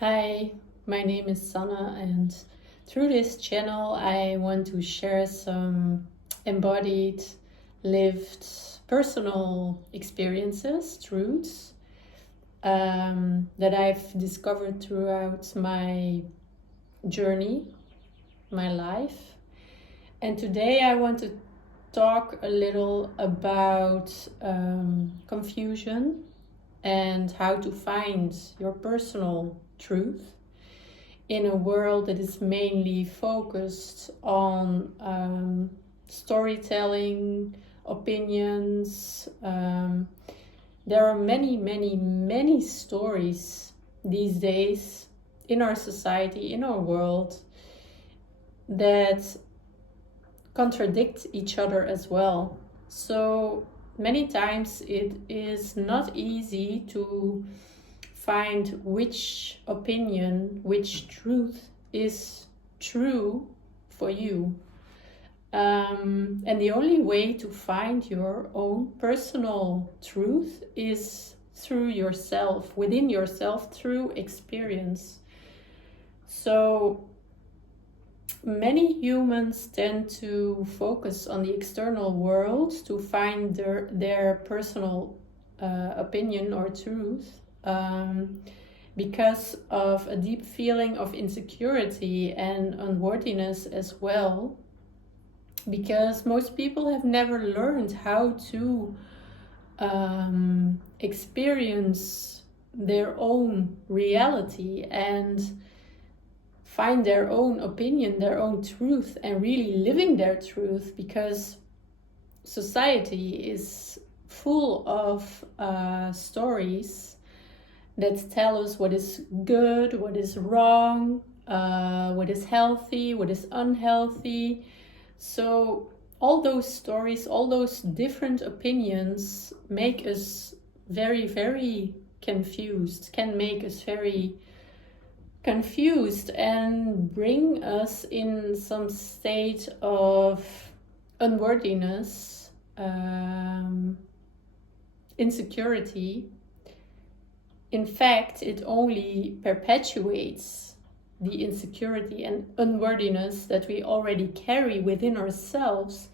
Hi, my name is Sanna, and through this channel, I want to share some embodied, lived, personal experiences, truths that I've discovered throughout my journey, my life. And today, I want to talk a little about confusion and how to find your personal truth in a world that is mainly focused on storytelling, opinions. There are many stories these days in our society, in our world, that contradict each other as well. So many times it is not easy to find which opinion, which truth is true for you. And the only way to find your own personal truth is through yourself, within yourself, through experience. So many humans tend to focus on the external world to find their personal opinion or truth, because of a deep feeling of insecurity and unworthiness as well, because most people have never learned how to experience their own reality and find their own opinion, their own truth, and really living their truth, because society is full of stories that tell us what is good, what is wrong, what is healthy, what is unhealthy. So all those stories, all those different opinions make us very confused, can make us very confused and bring us in some state of unworthiness, insecurity. In fact, it only perpetuates the insecurity and unworthiness that we already carry within ourselves,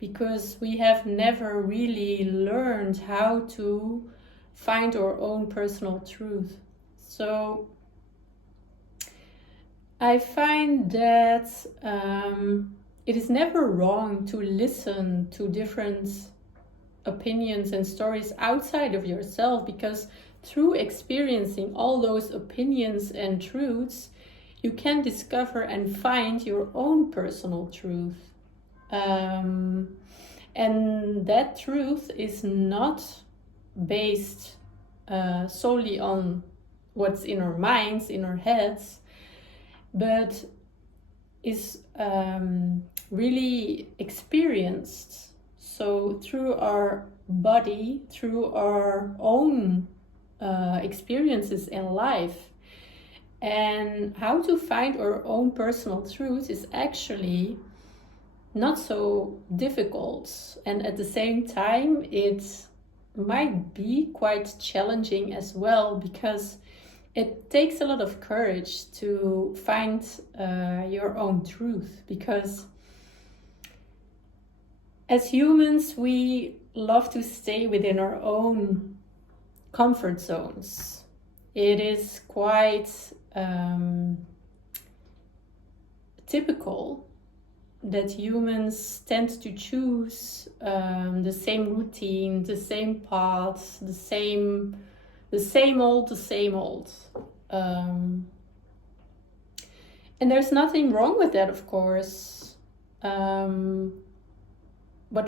because we have never really learned how to find our own personal truth. So I find that it is never wrong to listen to different opinions and stories outside of yourself, because through experiencing all those opinions and truths, you can discover and find your own personal truth. And that truth is not based solely on what's in our minds, in our heads, but is really experienced. So through our body, through our own experiences in life. And how to find our own personal truth is actually not so difficult. And at the same time, it might be quite challenging as well, because it takes a lot of courage to find your own truth, because as humans, we love to stay within our own comfort zones. It is quite typical that humans tend to choose the same routine, the same paths, the same old. And there's nothing wrong with that, of course. But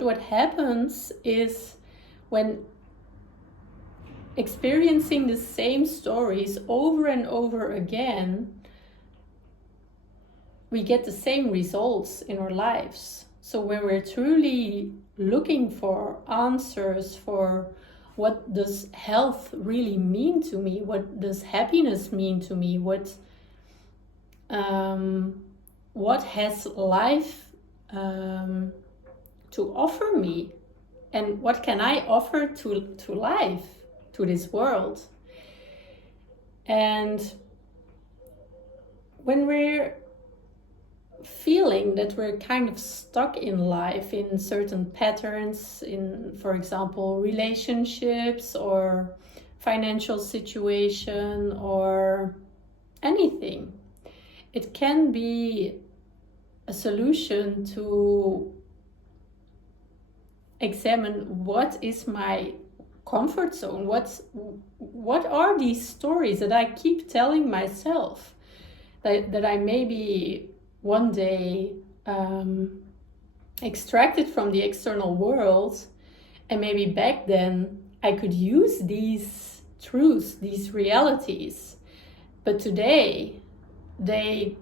what happens is, when experiencing the same stories over and over again, we get the same results in our lives. So when we're truly looking for answers for what does health really mean to me, what does happiness mean to me, what has life to offer me, and what can I offer to life, to this world. And when we're feeling that we're kind of stuck in life in certain patterns, in, for example, relationships or financial situation or anything, it can be a solution to examine what is my comfort zone, what are these stories that I keep telling myself that I maybe one day extracted from the external world, and maybe back then I could use these truths, these realities, but today they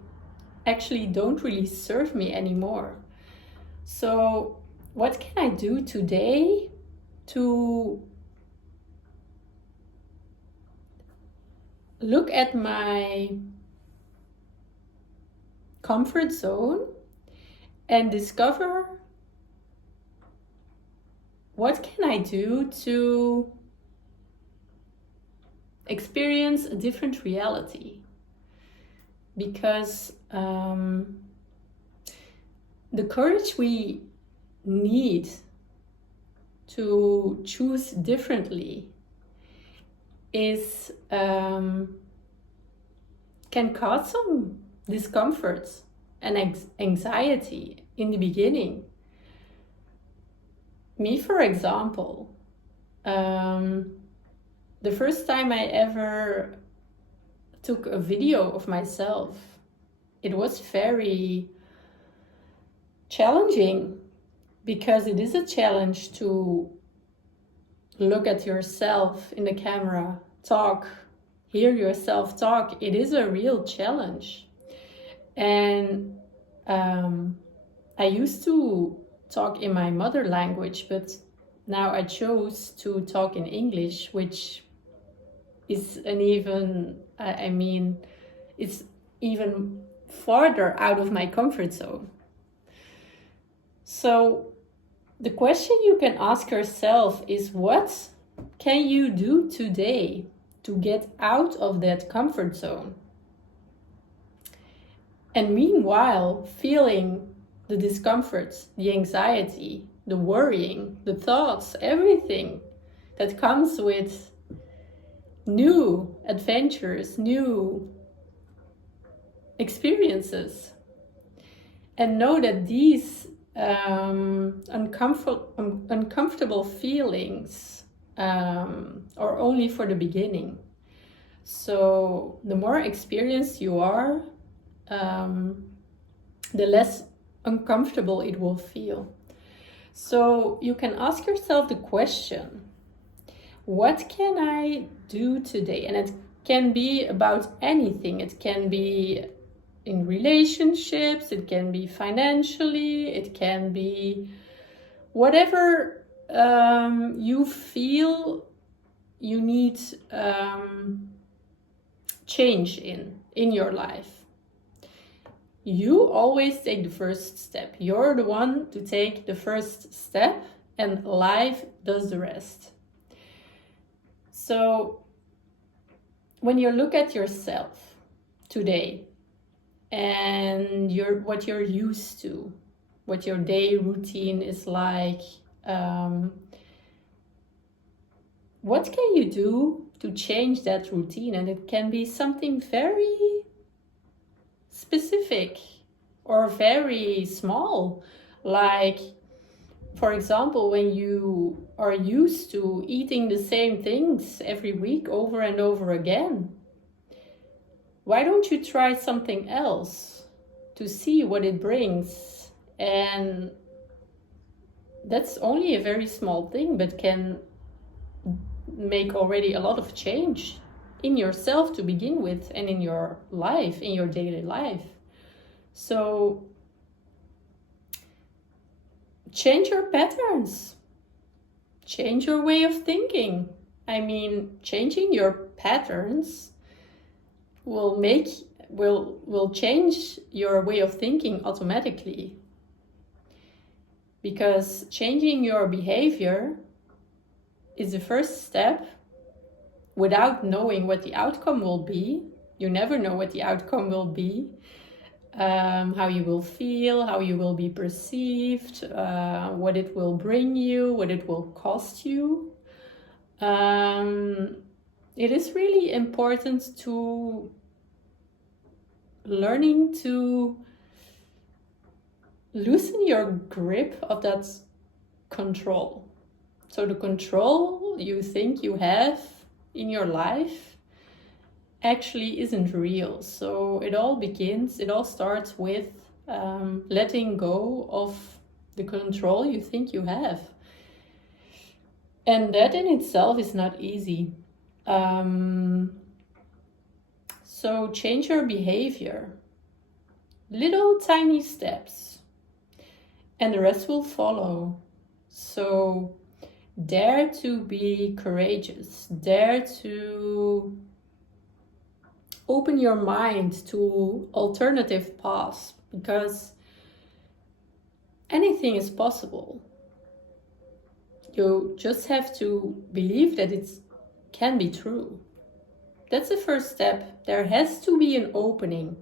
actually don't really serve me anymore. So what can I do today to look at my comfort zone and discover what can I do to experience a different reality? Because the courage we need to choose differently is can cause some discomfort and anxiety in the beginning. Me, for example, the first time I ever took a video of myself, it was very challenging, because it is a challenge to look at yourself in the camera, talk, hear yourself talk. It is a real challenge. And I used to talk in my mother language, but now I chose to talk in English, which is an even, it's even farther out of my comfort zone. So the question you can ask yourself is, what can you do today to get out of that comfort zone? And meanwhile, feeling the discomfort, the anxiety, the worrying, the thoughts, everything that comes with new adventures, new experiences. And know that these uncomfortable feelings are only for the beginning. So the more experienced you are, the less uncomfortable it will feel. So you can ask yourself the question, what can I do today? And it can be about anything. It can be in relationships, it can be financially, it can be whatever you feel you need change in your life. You always take the first step. You're the one to take the first step, and life does the rest. So when you look at yourself today and what you're used to, what your day routine is like, what can you do to change that routine? And it can be something very specific or very small, like, for example, when you are used to eating the same things every week over and over again, why don't you try something else to see what it brings? And that's only a very small thing, but can make already a lot of change in yourself to begin with, and in your life, in your daily life. So change your patterns, change your way of thinking. Changing your patterns will change your way of thinking automatically, because changing your behavior is the first step. Without knowing what the outcome will be, You never know what the outcome will be, how you will feel, how you will be perceived, what it will bring you, what it will cost you. It is really important to learning to loosen your grip of that control. So the control you think you have in your life actually isn't real. So it all starts with letting go of the control you think you have. And that in itself is not easy. So change your behavior. Little tiny steps. And the rest will follow. So dare to be courageous. Dare to open your mind to alternative paths, because anything is possible. You just have to believe that it can be true. That's the first step. There has to be an opening.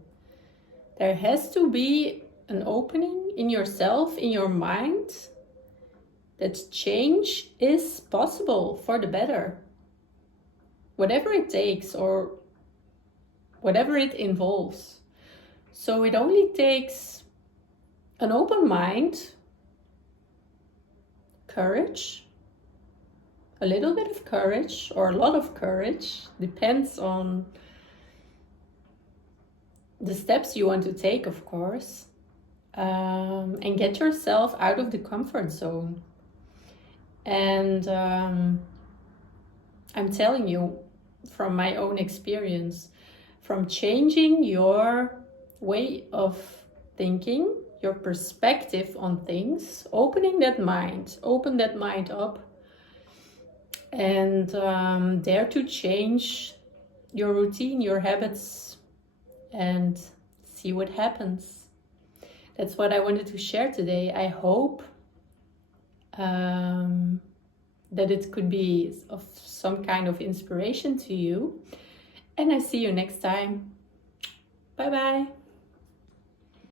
There has to be an opening in yourself, in your mind, that change is possible for the better. Whatever it takes or whatever it involves. So it only takes an open mind, courage, a little bit of courage or a lot of courage, depends on the steps you want to take, of course, and get yourself out of the comfort zone. And I'm telling you from my own experience, from changing your way of thinking, your perspective on things, open that mind up, and dare to change your routine, your habits, and see what happens. That's what I wanted to share today. I hope that it could be of some kind of inspiration to you. And I see you next time. Bye bye.